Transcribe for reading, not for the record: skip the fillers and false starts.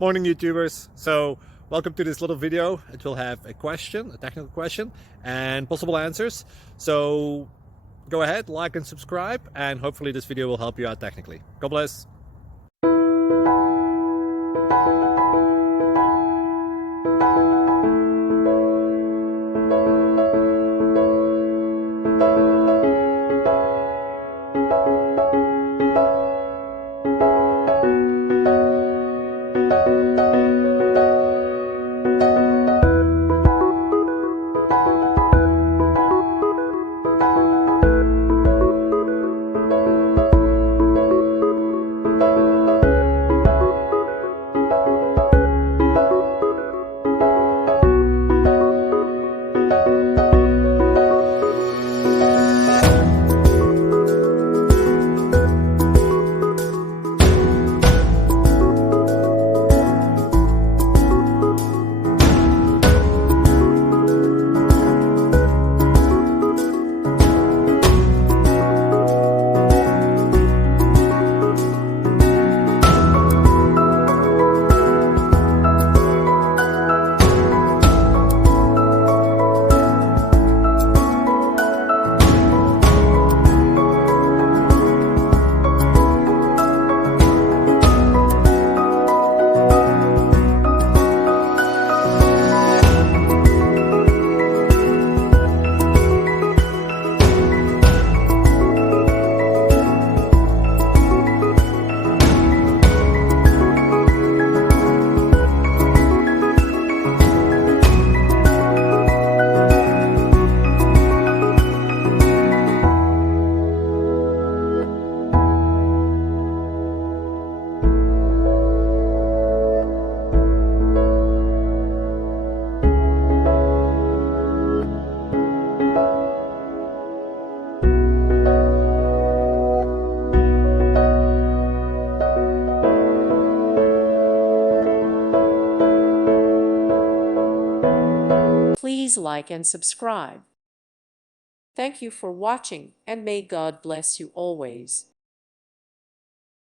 Morning YouTubers. So welcome to this little video. It will have a question, a technical question, and possible answers. So go ahead, like and subscribe, and hopefully this video will help you out technically. God bless. Please like and subscribe. Thank you for watching, and may God bless you always.